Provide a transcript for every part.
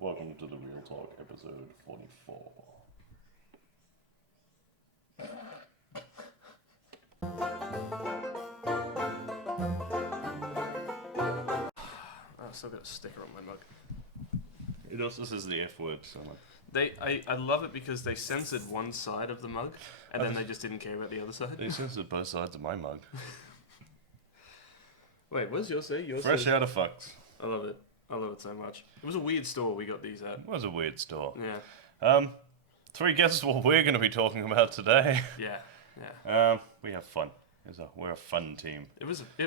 Welcome to the Real Talk, episode 44. I still got a sticker on my mug. It also says the F word, so like, I love it because they censored one side of the mug, and then they just didn't care about the other side. they censored both sides of my mug. Wait, what does yours say? Yours Fresh says, out of fucks. I love it. I love it so much. It was a weird store we got these at. It was a weird store. Yeah. 3 guesses what we're going to be talking about today. Yeah. We have fun. We're a fun team.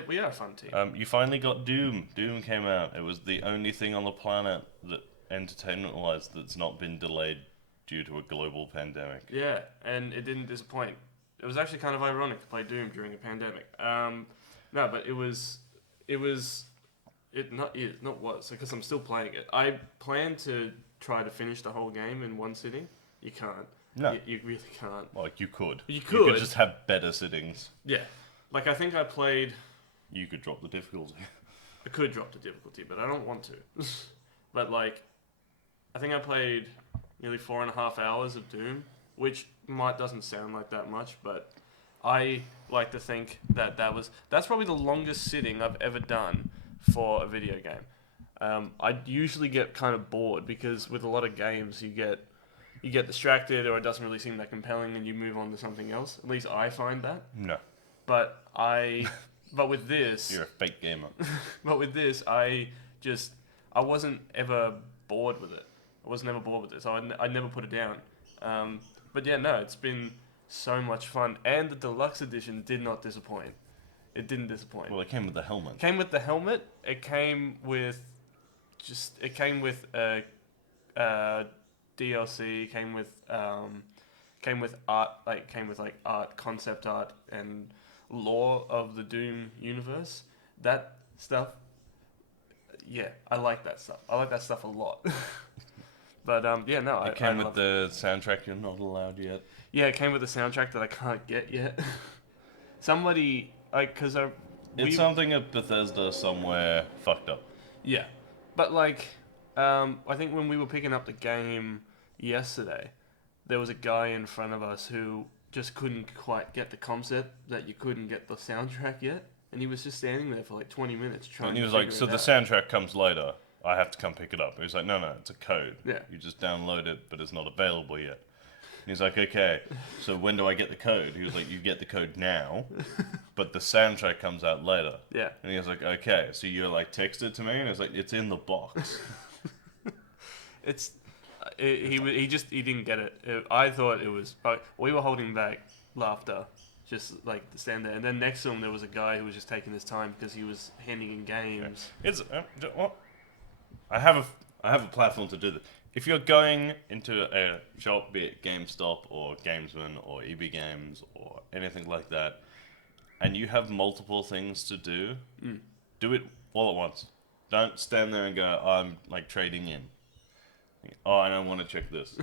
We are a fun team. You finally got Doom. Doom came out. It was the only thing on the planet that entertainment-wise that's not been delayed due to a global pandemic. Yeah, and it didn't disappoint. It was actually kind of ironic to play Doom during a pandemic. No, but because I'm still playing it. I plan to try to finish the whole game in one sitting. You can't. No. You really can't. Like, you could. You You could. could just have better sittings. Yeah. Like, I think I played... You could drop the difficulty. I could drop the difficulty, but I don't want to. But, like, I think I played nearly 4.5 hours of Doom, which doesn't sound like that much, but I like to think that's probably the longest sitting I've ever done for a video game. I usually get kind of bored because with a lot of games you get distracted or it doesn't really seem that compelling and you move on to something else. At least I find that. No. But with this... You're a fake gamer. But with this, I wasn't ever bored with it. I was never bored with it, so I never put it down. But yeah, no, it's been so much fun. And the deluxe edition did not disappoint. It didn't disappoint. Well, it came with the helmet. It came with the helmet. It came with DLC. Came with art, art, concept art, and lore of the Doom universe. That stuff. Yeah, I like that stuff. I like that stuff a lot. But yeah, no, It came with the soundtrack you're not allowed yet. Yeah, it came with the soundtrack that I can't get yet. Somebody It's something at Bethesda somewhere fucked up. Yeah, but I think when we were picking up the game yesterday, there was a guy in front of us who just couldn't quite get the concept that you couldn't get the soundtrack yet, and he was just standing there for like 20 minutes trying. And he was to like, "So the soundtrack comes later. I have to come pick it up." He was like, "No, it's a code. Yeah. You just download it, but it's not available yet." And he's like, "Okay, so when do I get the code?" He was like, "You get the code now, but the soundtrack comes out later." Yeah. And he was like, "Okay, so you're like text it to me," and I was like, "It's in the box." He didn't get it. I thought it was. We were holding back laughter, just like to stand there. And then next to him there was a guy who was just taking his time because he was handing in games. Yeah. I have a platform to do this. If you're going into a shop, be it GameStop or Gamesman or EB Games or anything like that, and you have multiple things to do, do it all at once. Don't stand there and go, "Oh, I'm like trading in. Oh, and I want to check this."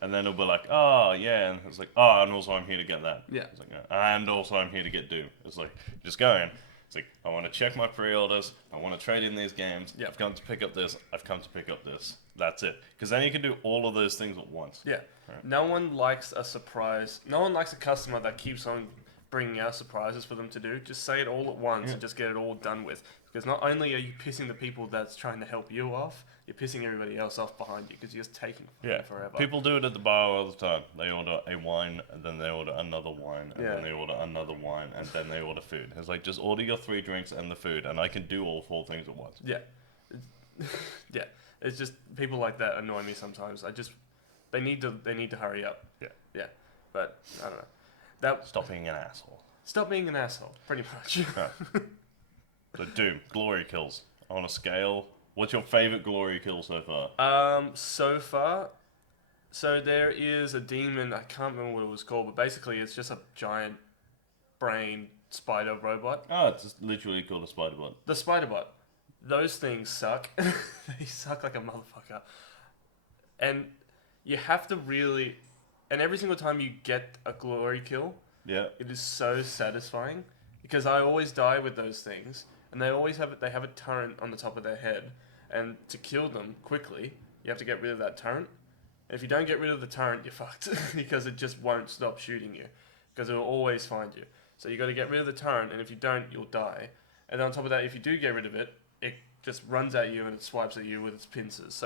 And then it'll be like, "Oh, yeah." And it's like, "Oh, and also I'm here to get that." Yeah. It's like, "And also I'm here to get Doom." It's like, just go in. It's like, I want to check my pre-orders. I want to trade in these games. Yeah. I've come to pick up this. I've come to pick up this. That's it. Because then you can do all of those things at once. Yeah. Right. No one likes a surprise. No one likes a customer that keeps on bringing out surprises for them to do. Just say it all at once and just get it all done with. Because not only are you pissing the people that's trying to help you off, you're pissing everybody else off behind you because you're just taking forever. People do it at the bar all the time. They order a wine, and then they order another wine, and then they order another wine, and then they order food. It's like, just order your 3 drinks and the food, and I can do all 4 things at once. Yeah. Yeah. It's just people like that annoy me sometimes. They need to hurry up. Yeah. Yeah. But I don't know. Stop being an asshole. Stop being an asshole, pretty much. So Doom, glory kills. On a scale, what's your favourite glory kill so far? So far, there is a demon, I can't remember what it was called, but basically it's just a giant brain spider robot. Oh, it's just literally called a spider bot. The spider bot. Those things suck. They suck like a motherfucker. And you have to really... And every single time you get a glory kill, Yeah. it is so satisfying. Because I always die with those things. And they always have a turret on the top of their head. And to kill them quickly, you have to get rid of that turret. If you don't get rid of the turret, you're fucked because it just won't stop shooting you because it will always find you. So you got to get rid of the turret, and if you don't, you'll die. And then on top of that, if you do get rid of it, it just runs at you and it swipes at you with its pincers.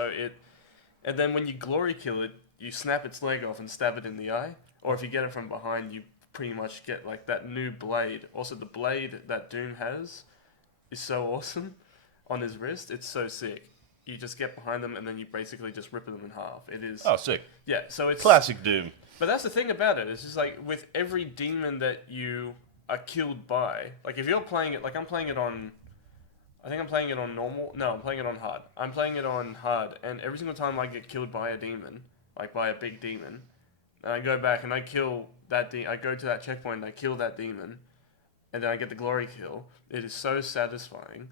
And then when you glory kill it, you snap its leg off and stab it in the eye. Or if you get it from behind, you pretty much get like that new blade. Also, the blade that Doom has is so awesome on his wrist. It's so sick. You just get behind them and then you basically just rip them in half. It is. Oh, sick. Yeah, so it's Classic Doom. But that's the thing about it. It's just like with every demon that you are killed by, like if you're playing it, like I'm playing it on. I think I'm playing it on normal. No, I'm playing it on hard. I'm playing it on hard, and every single time I get killed by a demon, like by a big demon, and I go back and I kill that I go to that checkpoint and I kill that demon, and then I get the glory kill. It is so satisfying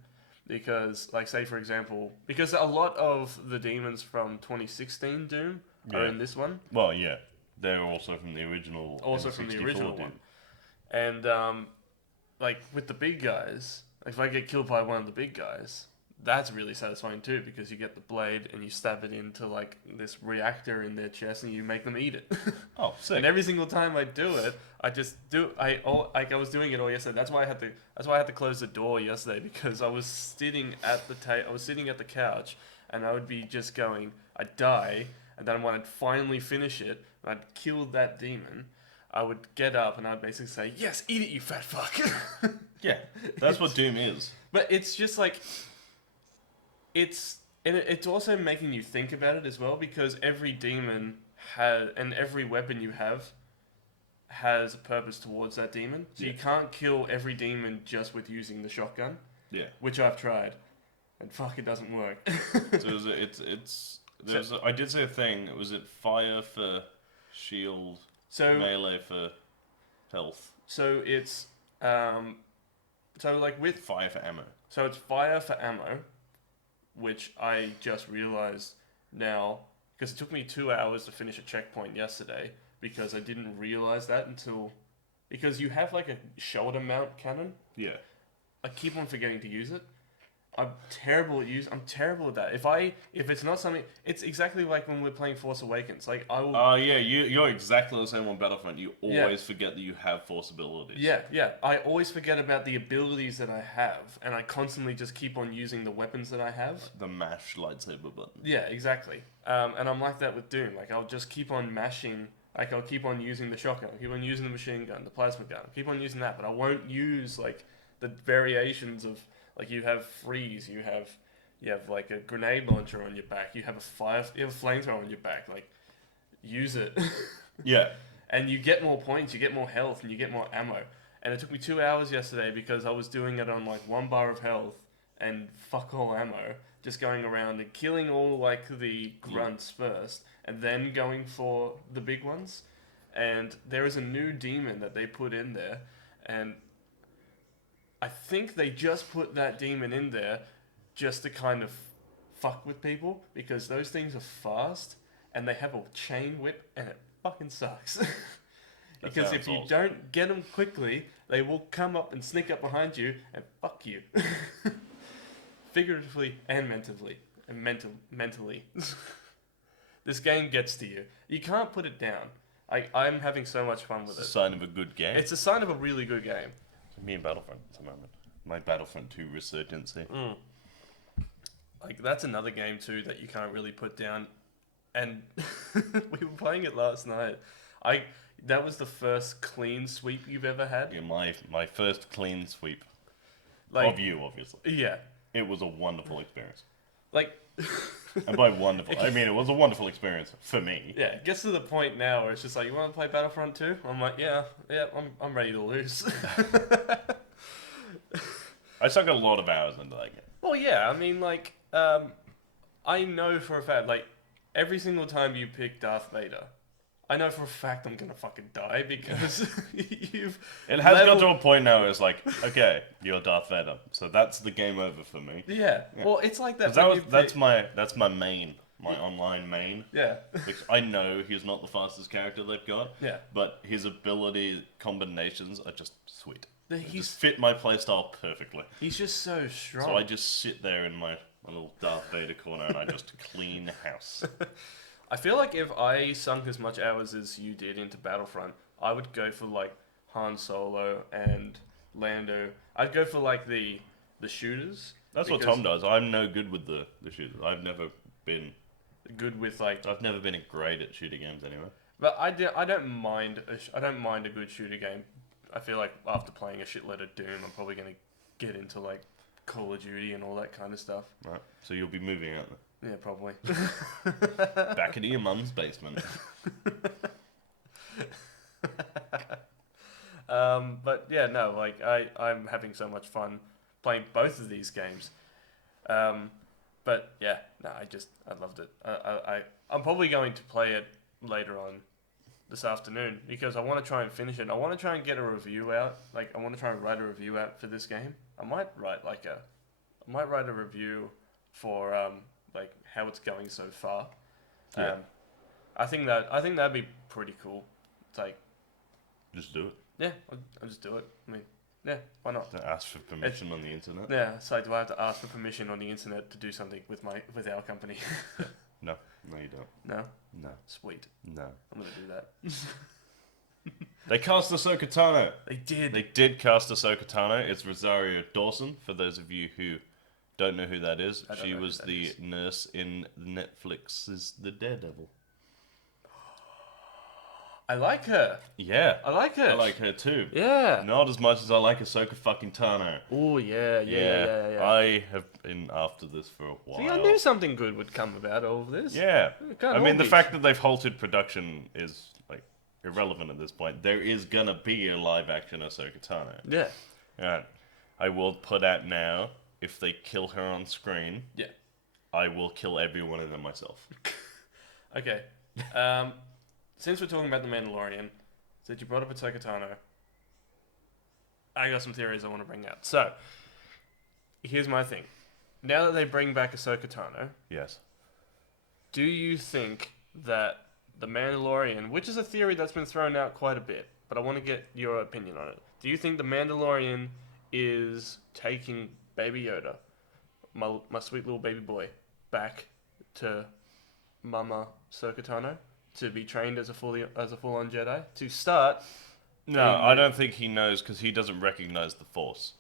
because, like, say for example, because a lot of the demons from 2016 Doom are in this one. Well, yeah, they're also from the original. Also from the original Doom. one, and like with the big guys, if I get killed by one of the big guys, that's really satisfying too because you get the blade and you stab it into like this reactor in their chest and you make them eat it. Oh, sick. And every single time I do it, I was doing it all yesterday. That's why I had to close the door yesterday because I was sitting at the couch and I would be just going, I'd die, and then when I'd finally finish it, and I'd killed that demon, I would get up and I'd basically say, "Yes, eat it, you fat fuck." Yeah, that's what Doom is. But it's just like, it's also making you think about it as well because every demon and every weapon you have has a purpose towards that demon. So you can't kill every demon just with using the shotgun. Yeah. Which I've tried, and fuck, it doesn't work. So I did say a thing. Was it fire for shield, melee for health? So it's like with fire for ammo. So it's fire for ammo, which I just realized now because it took me 2 hours to finish a checkpoint yesterday because I didn't realize that because you have like a shoulder mount cannon. Yeah. I keep on forgetting to use it. I'm terrible at that. If it's not something, it's exactly like when we're playing Force Awakens. Like I will. Oh yeah, you're exactly the same on Battlefront. You always forget that you have Force abilities. Yeah. I always forget about the abilities that I have, and I constantly just keep on using the weapons that I have. The mash lightsaber button. Yeah, exactly. And I'm like that with Doom. Like I'll just keep on mashing. Like I'll keep on using the shotgun. I'll keep on using the machine gun, the plasma gun. I'll keep on using that, but I won't use like the variations of. Like you have freeze, you have like a grenade launcher on your back, you have a flamethrower on your back. Like, use it. Yeah. And you get more points, you get more health, and you get more ammo. And it took me 2 hours yesterday because I was doing it on like 1 bar of health and fuck all ammo, just going around and killing all like the grunts first, and then going for the big ones. And there is a new demon that they put in there, and I think they just put that demon in there just to kind of fuck with people because those things are fast and they have a chain whip and it fucking sucks. Because if you don't get them quickly, they will come up and sneak up behind you and fuck you. Figuratively and mentally. Mentally. This game gets to you. You can't put it down. I'm having so much fun with it. It's a sign of a good game. It's a sign of a really good game. Me and Battlefront at the moment. My Battlefront 2 resurgency. Like, that's another game, too, that you can't really put down. And we were playing it last night. That was the first clean sweep you've ever had? Yeah, my first clean sweep. Like, of you, obviously. Yeah. It was a wonderful experience. Like... And by wonderful, I mean it was a wonderful experience for me. Yeah, it gets to the point now where it's just like, you want to play Battlefront 2? I'm like, yeah, I'm ready to lose. I sunk a lot of hours into that game. Well, yeah, I mean, like, I know for a fact, like, every single time you pick Darth Vader, I know for a fact I'm gonna fucking die because you've... It has got to a point now where it's like, okay, you're Darth Vader, so that's the game over for me. Yeah. Well, it's like that. That's my main, my online main. Yeah. Because I know he's not the fastest character they've got. Yeah. But his ability combinations are just sweet. He's just fit my playstyle perfectly. He's just so strong. So I just sit there in my my little Darth Vader corner, and I just clean house. I feel like if I sunk as much hours as you did into Battlefront, I would go for like Han Solo and Lando. I'd go for like the shooters. That's what because Tom does. I'm no good with the shooters. I've never been great at shooter games anyway. But I don't mind. I don't mind a good shooter game. I feel like after playing a shitload of Doom, I'm probably gonna get into like Call of Duty and all that kind of stuff. Right. So you'll be moving out Yeah, probably. back into your mum's basement. But yeah, no, like I'm having so much fun playing both of these games. But yeah, no, I loved it. I'm probably going to play it later on this afternoon because I want to try and finish it. I want to try and get a review out. Like I want to try and write a review out for this game. I might write a review for like how it's going so far. Yeah. I think that'd be pretty cool. It's like Just do it. yeah, I'll just do it. I mean, yeah, why not? Don't ask for permission on the internet. Yeah, so do I have to ask for permission on the internet to do something with our company? No, you don't. No? No, Sweet. no. I'm gonna do that. They cast Ahsoka Tano. They did. They did cast Ahsoka Tano. It's Rosario Dawson, for those of you who don't know who that is. I don't She know who was that the is. nurse in Netflix's The Daredevil. I like her. Yeah. I like her. I like her too. Yeah. Not as much as I like Ahsoka fucking Tano. Oh yeah. I have been after this for a while. See, I knew something good would come about all of this. Yeah. It can't I mean, all the be. fact that they've halted production is, like, irrelevant at this point. There is gonna be a live-action Ahsoka Tano. Yeah. Right. I will put out now, if they kill her on screen, Yeah. I will kill every one of them myself. Okay. Since we're talking about the Mandalorian, since you brought up Ahsoka Tano, I got some theories I want to bring out. So, here's my thing. Now that they bring back Ahsoka Tano, Yes. do you think that the Mandalorian, which is a theory that's been thrown out quite a bit, but I want to get your opinion on it. Do you think the Mandalorian is taking Baby Yoda, my sweet little baby boy, back to Mama Ahsoka Tano to be trained as a full-on Jedi to start? No, I don't think he knows because he doesn't recognize the Force.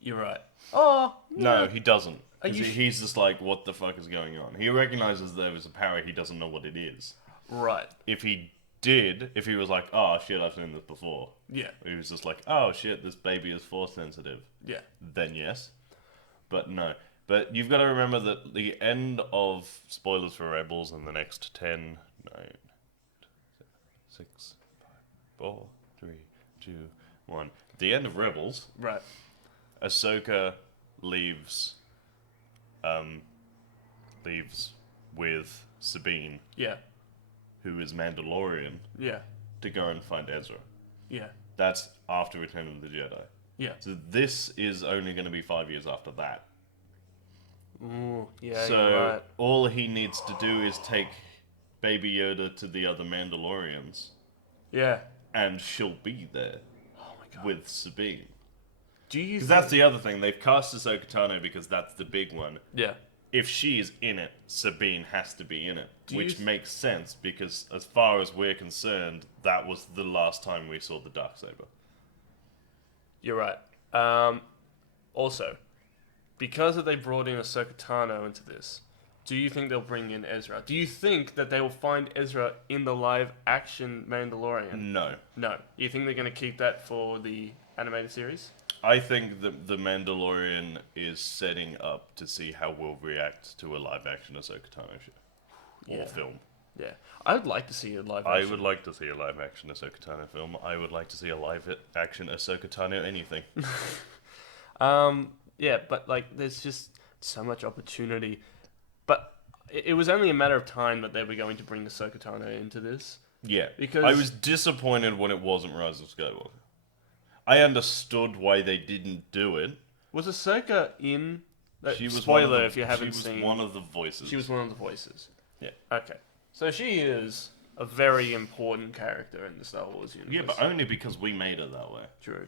You're right. Oh No, he doesn't. Are 'Cause you he's just like, what the fuck is going on? He recognizes there is a power, he doesn't know what it is. right. If he did, if he was like, oh shit, I've seen this before. Yeah. He was just like, oh shit, this baby is Force sensitive. Yeah. Then yes. But no. But you've got to remember that the end of spoilers for Rebels in the next 10, 9, 6, 5, 4, 3, 2, 1. The end of Rebels, Right. Ahsoka leaves with Sabine, Yeah. who is Mandalorian, Yeah. to go and find Ezra. Yeah. That's after Return of the Jedi. Yeah. So this is only going to be 5 years after that. Ooh, yeah, So you're right. all he needs to do is take Baby Yoda to the other Mandalorians, Yeah. and she'll be there Oh my god. with Sabine. Do you? Because that's the other thing. They've cast Ahsoka Tano because that's the big one. Yeah. If she is in it, Sabine has to be in it, Do you which makes sense because, as far as we're concerned, that was the last time we saw the Darksaber. You're right. Also, because that they brought in Ahsoka Tano into this, do you think they'll bring in Ezra? Do you think that they will find Ezra in the live-action Mandalorian? No. No. You think they're going to keep that for the animated series? I think the Mandalorian is setting up to see how we'll react to a live-action Ahsoka Tano show. Or Yeah. film. Yeah. I would like to see a live I action. would like to see a live-action Ahsoka Tano film. I would like to see a live-action Ahsoka Tano anything. Yeah, but like, there's just so much opportunity. But it was only a matter of time that they were going to bring Ahsoka Tano into this. Yeah, Because- I was disappointed when it wasn't Rise of Skywalker. I understood why they didn't do it. Was Ahsoka in? She was spoiler one of the, if you haven't she seen. was one of the voices. She was one of the voices. Yeah. Okay. So she is a very important character in the Star Wars universe. Yeah, but only because we made her that way. True.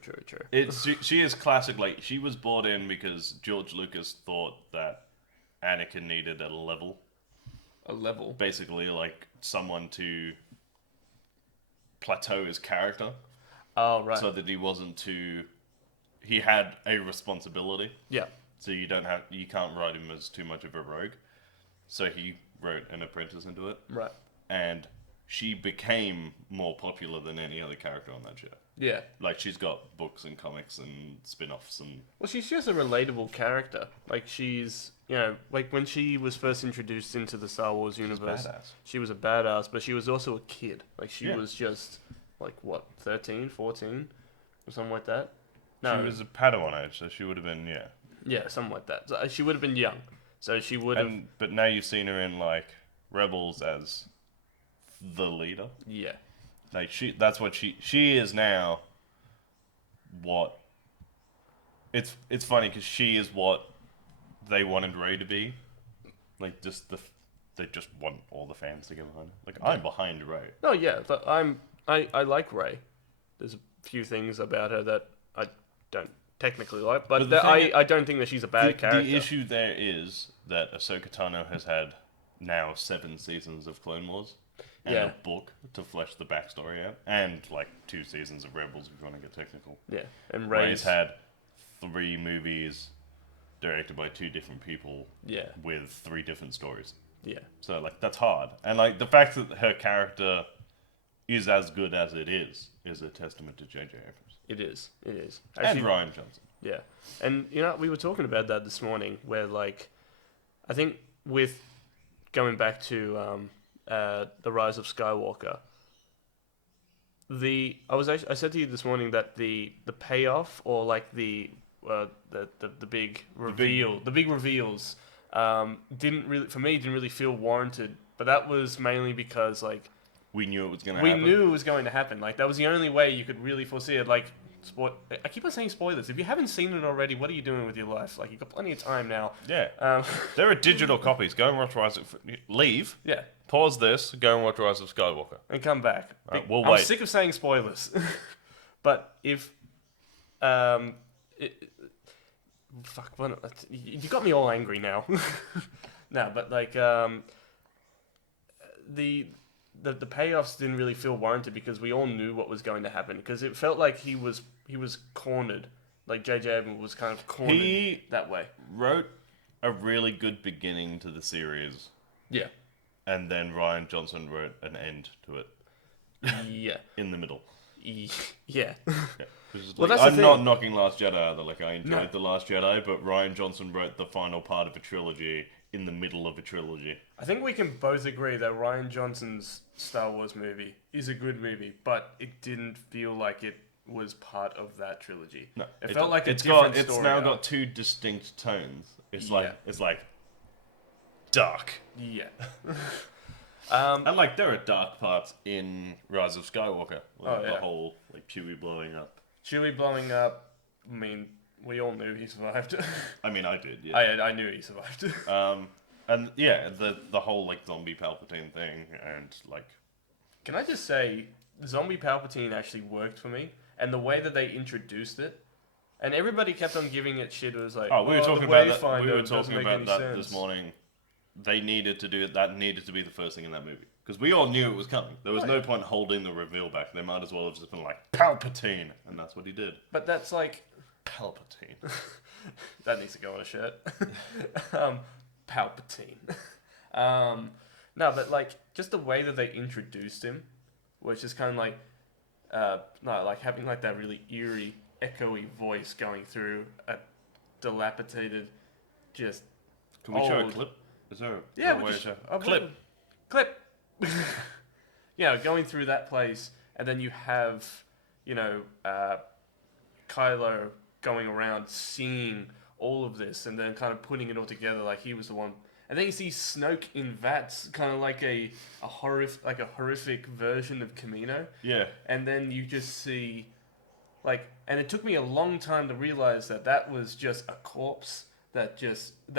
She is classic. Like, she was brought in because George Lucas thought that Anakin needed a level. A level. Basically, like someone to plateau his character Oh, right. so that he wasn't too. He had a responsibility, Yeah. so you can't write him as too much of a rogue. So he wrote an apprentice into it, Right. and she became more popular than any other character on that show. Yeah. Like she's got books and comics and spin-offs and Well, she's just a relatable character. Like she's, like when she was first introduced into the Star Wars universe, badass. she was a badass, but she was also a kid. Like she Yeah. was just like what, 13, 14 or something like that. She was a Padawan age, so she would have been Yeah, something like that. So she would have been young. So she would have. But now you've seen her in like Rebels as the leader. Yeah. Like that's what she is now. What? It's funny because she is what they wanted Rey to be. Like they just want all the fans to get behind her. Like I'm behind Rey. No, yeah, but I like Rey. There's a few things about her that I don't technically like, but I don't think that she's a bad character. The issue there is that Ahsoka Tano has had now 7 seasons of Clone Wars and a book to flesh the backstory out, and like 2 seasons of Rebels if you want to get technical. Yeah, and Rey's had 3 movies directed by 2 different people. Yeah. With 3 different stories. Yeah. So like that's hard, and like the fact that her character is as good as it is a testament to J.J. Abrams. It is. It is. And Rian Johnson. Yeah. And, we were talking about that this morning, where, like, I think with going back to The Rise of Skywalker, I said to you this morning that the payoff, or, like, the big reveal, the big reveals, didn't really feel warranted, but that was mainly because, like, we knew it was going to we happen. knew it was going to happen. Like, that was the only way you could really foresee it. Like, I keep on saying spoilers. If you haven't seen it already, what are you doing with your life? Like, you've got plenty of time now. Yeah. There are digital copies. Go and watch Rise of... Leave. Yeah. Pause this. Go and watch Rise of Skywalker. And come back. We'll I'm wait. sick of saying spoilers. But if... fuck, you got me all angry now. No, but, like, the payoffs didn't really feel warranted because we all knew what was going to happen. Because it felt like he was cornered. Like J.J. Abrams was kind of cornered that way. Wrote a really good beginning to the series. Yeah. And then Rian Johnson wrote an end to it. Yeah. In the middle. Yeah. Well, like, I'm not knocking Last Jedi either. Like, I enjoyed The Last Jedi, but Rian Johnson wrote the final part of a trilogy in the middle of a trilogy. I think we can both agree that Rian Johnson's Star Wars movie is a good movie, but it didn't feel like it was part of that trilogy. No, it felt like it's different story. It's now got 2 distinct tones. It's like dark. Yeah. And like there are dark parts in Rise of Skywalker. Like the whole like Chewie blowing up. Chewie blowing up. I mean, we all knew he survived. I mean, I did. Yeah. I knew he survived. And yeah, the whole like zombie Palpatine thing, and like. Can I just say, zombie Palpatine actually worked for me, and the way that they introduced it, and everybody kept on giving it shit. It was like, we were talking about that. We were doesn't talking make about any that sense. this morning. They needed to do it. That needed to be the first thing in that movie because we all knew it was coming. There was no point holding the reveal back. They might as well have just been like Palpatine, and that's what he did. But that's like Palpatine. That needs to go on a shirt. Palpatine. No, but like just the way that they introduced him was just kind of like, like having like that really eerie, echoey voice going through a dilapidated, just. Can we show a clip? Is there a way to show? Clip. Yeah, going through that place, and then you have, Kylo going around seeing all of this, and then kind of putting it all together like he was the one. And then you see Snoke in Vats, kind of like a horrific version of Kamino. Yeah. And then you just see, and it took me a long time to realize that was just a corpse. That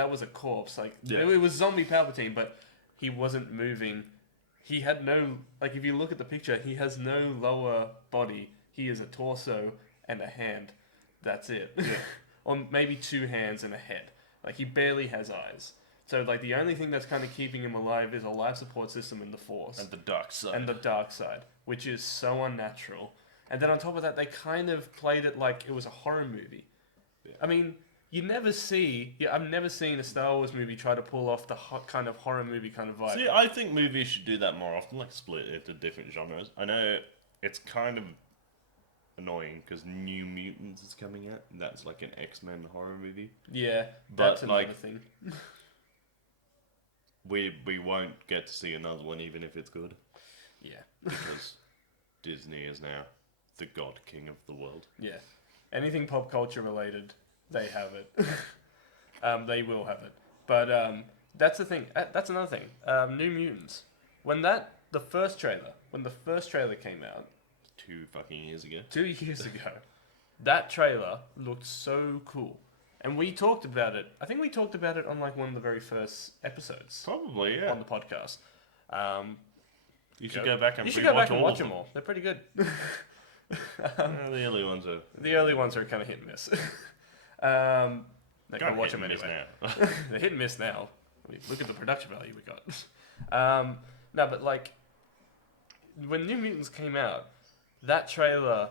was a corpse. It was zombie Palpatine, but he wasn't moving. He had no, if you look at the picture, he has no lower body. He is a torso and a hand. That's it. Yeah. Or maybe 2 hands and a head. He barely has eyes. So like the only thing that's kind of keeping him alive is a life support system in the Force And the dark side. and the dark side, which is so unnatural. And then on top of that, they kind of played it like it was a horror movie. Yeah. I mean, you never see. Yeah, I've never seen a Star Wars movie try to pull off the kind of horror movie kind of vibe. See, I think movies should do that more often, like split it into different genres. I know it's kind of annoying because New Mutants is coming out, and that's like an X-Men horror movie. Yeah, But, that's another like, thing. We won't get to see another one, even if it's good, Yeah, because Disney is now the god king of the world. yeah. Anything pop culture related, they have it. They will have it. But that's the thing. That's another thing. New Mutants. When the first trailer came out 2 fucking years ago. 2 years ago, that trailer looked so cool. And we talked about it. I think we talked about it on like one of the very first episodes Probably, yeah. on the podcast. You should go back and You should go back and all watch of them all. They're pretty good. The early ones are. The early ones are kind of hit and miss. They Kinda can watch hit them and miss anyway. now. They're hit and miss now. I mean, look at the production value we got. No, but like when New Mutants came out, that trailer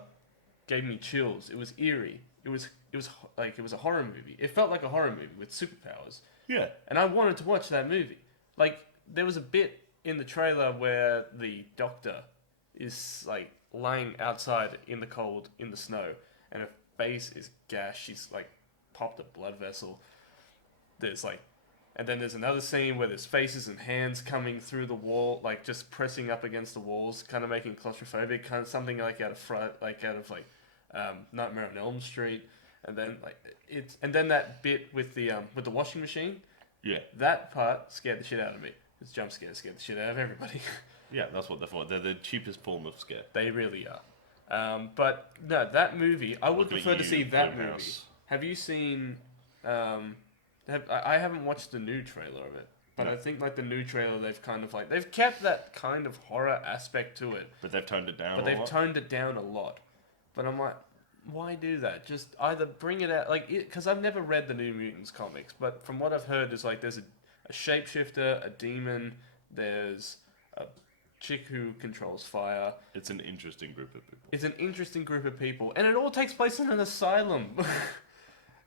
gave me chills. It was eerie. It was like it was a horror movie. It felt like a horror movie with superpowers. Yeah. And I wanted to watch that movie. Like there was a bit in the trailer where the Doctor is like lying outside in the cold, in the snow, and her face is gashed. She's like popped a blood vessel. There's like, and then there's another scene where there's faces and hands coming through the wall, like just pressing up against the walls, kind of making claustrophobic, kind of something like out of Nightmare on Elm Street, and then that bit with the washing machine. Yeah. That part scared the shit out of me. This jump scare scared the shit out of everybody. Yeah, that's what they're for. They're the cheapest form of scare. They really are. But no, that movie, I would Look at prefer to you, see that movie. Blumhouse. Have you seen? I haven't watched the new trailer of it, but No. I think like the new trailer, they've kept that kind of horror aspect to it, But they've toned it down but a they've lot. toned it down a lot. But I'm like, why do that? Just either bring it out, like, because I've never read the New Mutants comics, but from what I've heard, is like there's a shapeshifter, a demon, there's a chick who controls fire. It's an interesting group of people. It's an interesting group of people, and it all takes place in an asylum.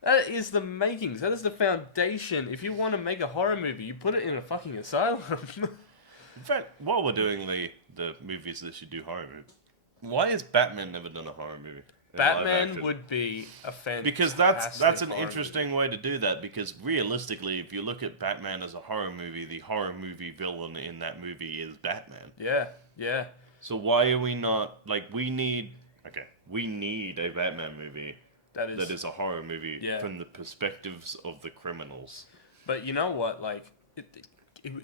That is the makings. That is the foundation. If you want to make a horror movie, you put it in a fucking asylum. In fact, while we're doing the movies that should do horror movies, why has Batman never done a horror movie? In live Batman action? would be a fantastic Because that's an horror interesting way to do that. Because realistically, if you look at Batman as a horror movie, the horror movie villain in that movie is Batman. movie. Yeah, yeah. So why are we not like we need a Batman movie That that is a horror movie Yeah. from the perspectives of the criminals. But you know what? Like, it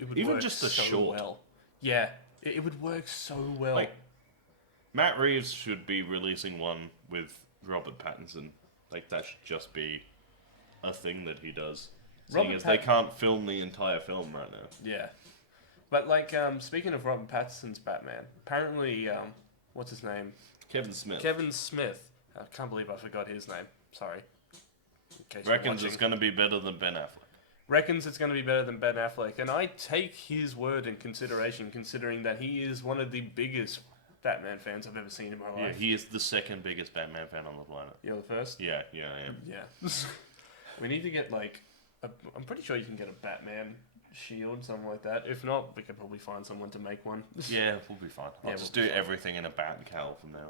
would Even work just a so short. well. Yeah, it would work so well. Like, Matt Reeves should be releasing one with Robert Pattinson. Like that should just be a thing that he does. Seeing Robert as they can't film the entire film right now. yeah. But like, speaking of Robert Pattinson's Batman, apparently, what's his name? Kevin Smith Kevin Smith. I can't believe I forgot his name. Sorry. In case you're reckons watching. it's going to be better than Ben Affleck. Reckons it's going to be better than Ben Affleck, and I take his word in consideration, considering that he is one of the biggest Batman fans I've ever seen in my Yeah, life. he is the second biggest Batman fan on the planet. You're the first? Yeah, I am. Yeah. We need to get, like, I'm pretty sure you can get a Batman shield, something like that. If not, we could probably find someone to make one. Yeah, we'll be fine. I'll Yeah, just we'll do be fine. everything in a bat and cowl from now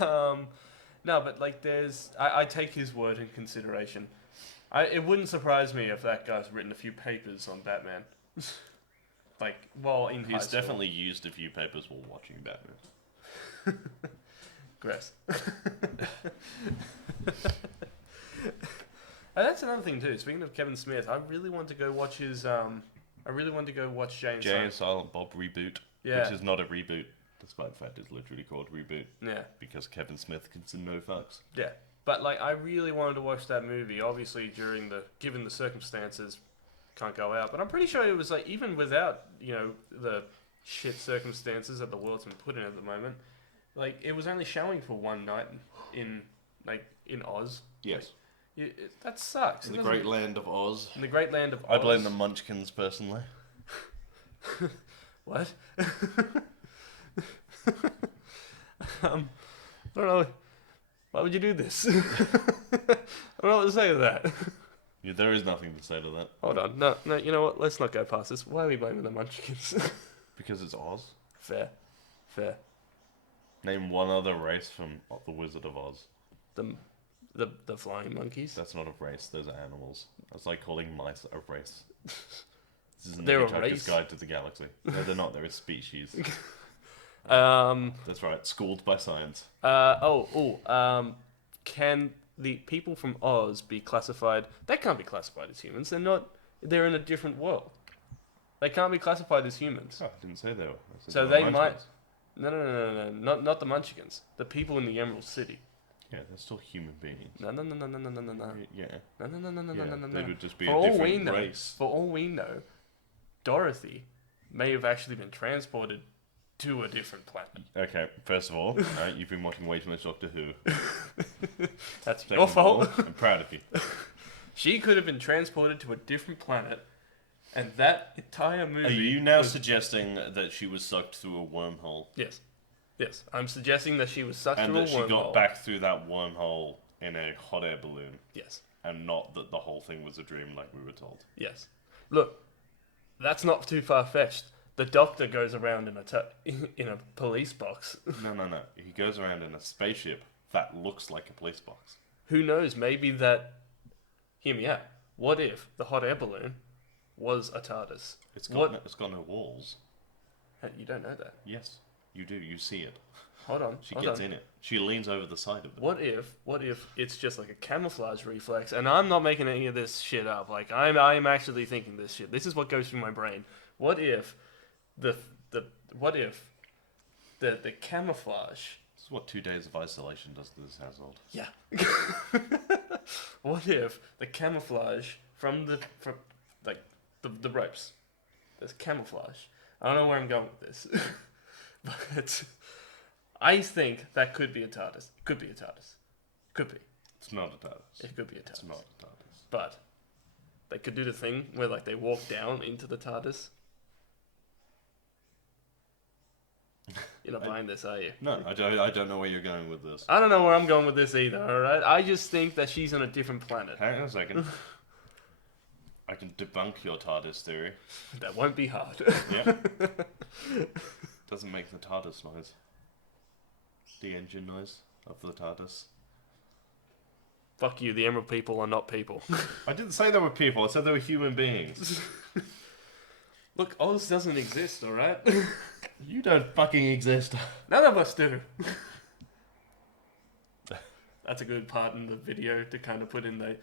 on. No, but, like, I take his word in consideration. It wouldn't surprise me if that guy's written a few papers on Batman. Like, while in high He's school. definitely used a few papers while watching Batman. Gross. And that's another thing too. Speaking of Kevin Smith, I really want to go watch his. I really want to go watch Jay and Jay Silent. and Silent Bob Reboot, Yeah. which is not a reboot, despite the fact it's literally called Reboot, Yeah, because Kevin Smith gets no fucks. yeah. But like, I really wanted to watch that movie. Obviously, given the circumstances, can't go out. But I'm pretty sure it was like even without the shit circumstances that the world's been put in at the moment, like it was only showing for one night in Oz. Yes. That sucks. In It the doesn't- great land of Oz. in the great land of Oz. I blame the Munchkins personally. What? I don't know. Why would you do this? I don't know what to say to that. Yeah, there is nothing to say to that. Hold on. No, no, you know what? Let's not go past this. Why are we blaming the Munchkins? Because it's Oz. Fair. Fair. Name one other race from The Wizard of Oz. The flying monkeys? That's not a race, those are animals. That's like calling mice a race. This is an They're a Hitchhiker's race? Guide to the Galaxy. No, they're not, they're a species. That's right, schooled by science. Can the people from Oz be classified? They can't be classified as humans. They're not. They're in a different world. They can't be classified as humans. Oh, I didn't say they were. I said So they they were might. Munchkins. No, not the Munchkins. The people in the Emerald City. Yeah, they're still human beings. No. Yeah, No. they would just be For a all we different know, race. for all we know, Dorothy may have actually been transported to a different planet. Okay, first of all, you've been watching way too much Doctor Who. That's Second your of all, fault. I'm proud of you. She could have been transported to a different planet, and that entire movie. Are you now was- suggesting that she was sucked through a wormhole? Yes. Yes. I'm suggesting that she was sucked And through that a she wormhole. got back through that wormhole in a hot air balloon, Yes. and not that the whole thing was a dream like we were told. Yes. Look, that's not too far fetched. The Doctor goes around in a police box. No. He goes around in a spaceship that looks like a police box. Who knows? Maybe that. Hear me out. What if the hot air balloon was a TARDIS? It's What- got no walls. You don't know that. Yes, you do. You see it. Hold on. She hold gets on. in it. She leans over the side of it. What if it's just like a camouflage reflex? And I'm not making any of this shit up. Like I'm actually thinking this shit. This is what goes through my brain. What if the camouflage? This is what 2 days of isolation does to this household. Yeah. What if the camouflage from the ropes? There's camouflage. I don't know where I'm going with this, but I think that could be a TARDIS. Could be a TARDIS. Could be. It's not a TARDIS. It could be a TARDIS. It's not a TARDIS. But they could do the thing where like they walk down into the TARDIS. You're not buying this, are you? No, I don't know where you're going with this. I don't know where I'm going with this either, alright? I just think that she's on a different planet. Hang on a second. I can debunk your TARDIS theory. That won't be hard. Yeah. Doesn't make the TARDIS noise. The engine noise of the TARDIS. Fuck you, the Emerald people are not people. I didn't say they were people, I said they were human beings. Look, Oz doesn't exist, alright? You don't fucking exist. None of us do. That's a good part in the video to kind of put in the...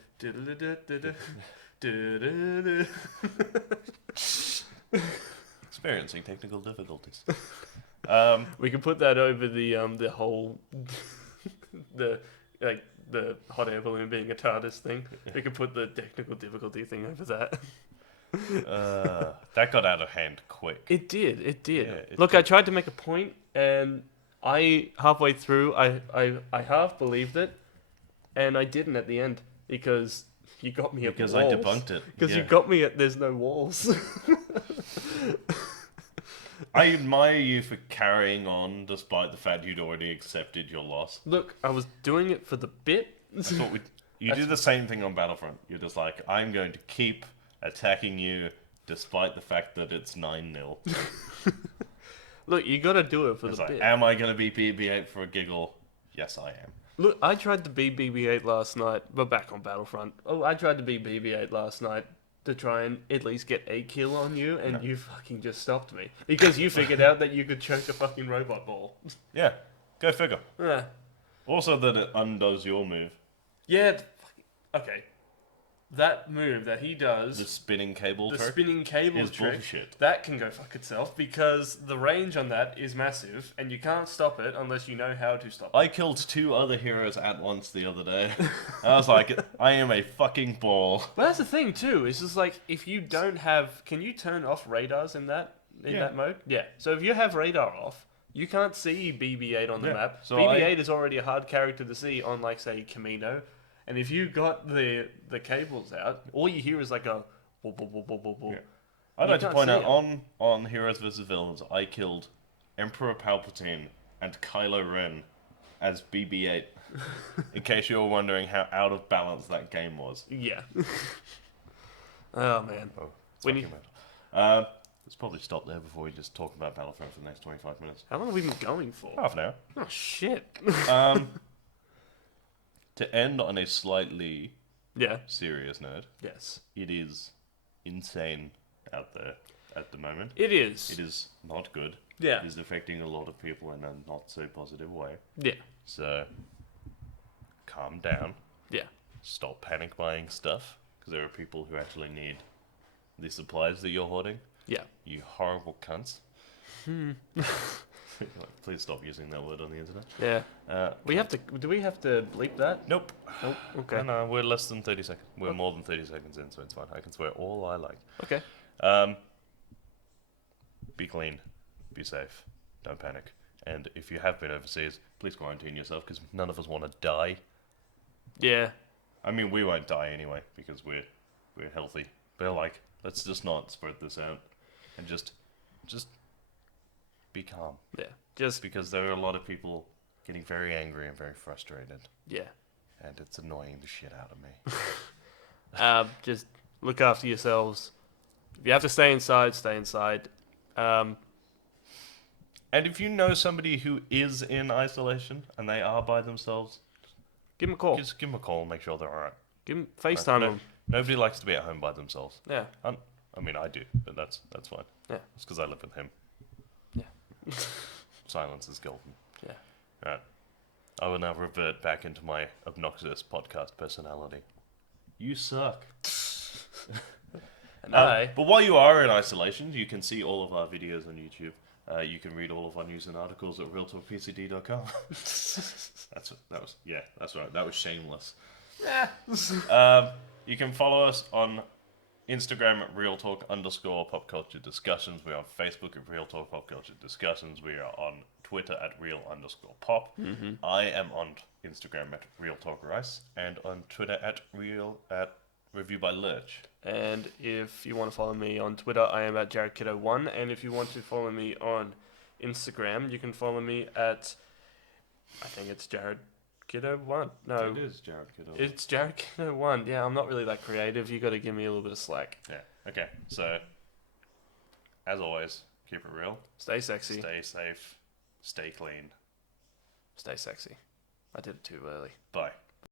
Experiencing technical difficulties. We could put that over the whole... the hot air balloon being a TARDIS thing. We could put the technical difficulty thing over that. That got out of hand quick. It did. Yeah, it Look, did. I tried to make a point, and I halfway through, I half believed it, and I didn't at the end because you got me at Because walls. I debunked it. Because Yeah. you got me at there's no walls. I admire you for carrying on despite the fact you'd already accepted your loss. Look, I was doing it for the bit. That's what you do the same thing on Battlefront. You're just like, I'm going to keep attacking you despite the fact that it's 9-0. Look, you got to do it for It's the like, bit. am I going to be BB-8 for a giggle? Yes, I am. Look, I tried to be BB-8 last night, but back on Battlefront. Oh, I tried to be BB-8 last night to try and at least get a kill on you, and No. you fucking just stopped me. Because you figured out that you could choke a fucking robot ball. Yeah, go figure. Yeah. Also that it undoes your move. Yeah, okay. That move that he does, The spinning cable the trick spinning cable is trick, bullshit. that can go fuck itself because the range on that is massive, and you can't stop it unless you know how to stop it. I killed 2 other heroes at once the other day. I was like, I am a fucking ball. But that's the thing too. It's just like if you don't have, can you turn off radars in that Yeah. mode? Yeah. So if you have radar off, you can't see BB-8 on the Yeah. map. So BB-8 is already a hard character to see on, like, say, Camino, And if you got the cables out, all you hear is like a boop, boop, boop, boop, boop, boop. Yeah. I'd You like to can't point see out him. on Heroes vs Villains, I killed Emperor Palpatine and Kylo Ren as BB-8. In case you were wondering how out of balance that game was. Yeah. Oh man. Oh, it's When fucking you, metal. Let's probably stop there before we just talk about Battlefront for the next 25 minutes. how long have we been going for? Half an hour. Oh shit. Um, to end on a slightly Yeah. serious note, Yes. it is insane out there at the moment. It is. It is not good. Yeah. It is affecting a lot of people in a not so positive way. Yeah. So, calm down. Yeah. Stop panic buying stuff, because there are people who actually need the supplies that you're hoarding. Yeah. You horrible cunts. Please stop using that word on the internet. Yeah. We have to. Do we have to bleep that? Nope. Nope. Okay. No, we're less than 30 seconds. We're more than 30 seconds in, so it's fine. I can swear all I like. Okay. Be clean. Be safe. Don't panic. And if you have been overseas, please quarantine yourself, because none of us want to die. Yeah. I mean, we won't die anyway, because we're healthy. But like, let's just not spread this out, and just be calm. Yeah. Just. Because there are a lot of people getting very angry and very frustrated, Yeah. and it's annoying the shit out of me. Just look after yourselves. If you have to stay inside, stay inside. And if you know somebody who is in isolation and they are by themselves, Give them a call. just give them a call and make sure they're alright. Give them FaceTime them. Nobody likes to be at home by themselves. Yeah. I mean, I do, but that's fine. Yeah. It's because I live with him. Yeah. Silence is golden. Yeah. Right. I will now revert back into my obnoxious podcast personality. You suck. And But while you are in isolation, you can see all of our videos on YouTube. You can read all of our news and articles at realtalkpcd.com. That's right. That was shameless. You can follow us on Instagram at realtalk_popculture discussions. We're on Facebook at Real Talk Pop Culture Discussions. We are on Twitter at real_pop. I am on Instagram at realtalkrice and on Twitter at review by Lurch. And if you want to follow me on Twitter, I am at JaredKiddo1. And if you want to follow me on Instagram, you can follow me at, I think it's JaredKiddo1. No, It is Jared Kiddo. it's JaredKiddo1. Yeah, I'm not really that creative. You got to give me a little bit of slack. Yeah. Okay. So, as always, keep it real. Stay sexy. Stay safe. Stay clean. Stay sexy. I did it too early. Bye.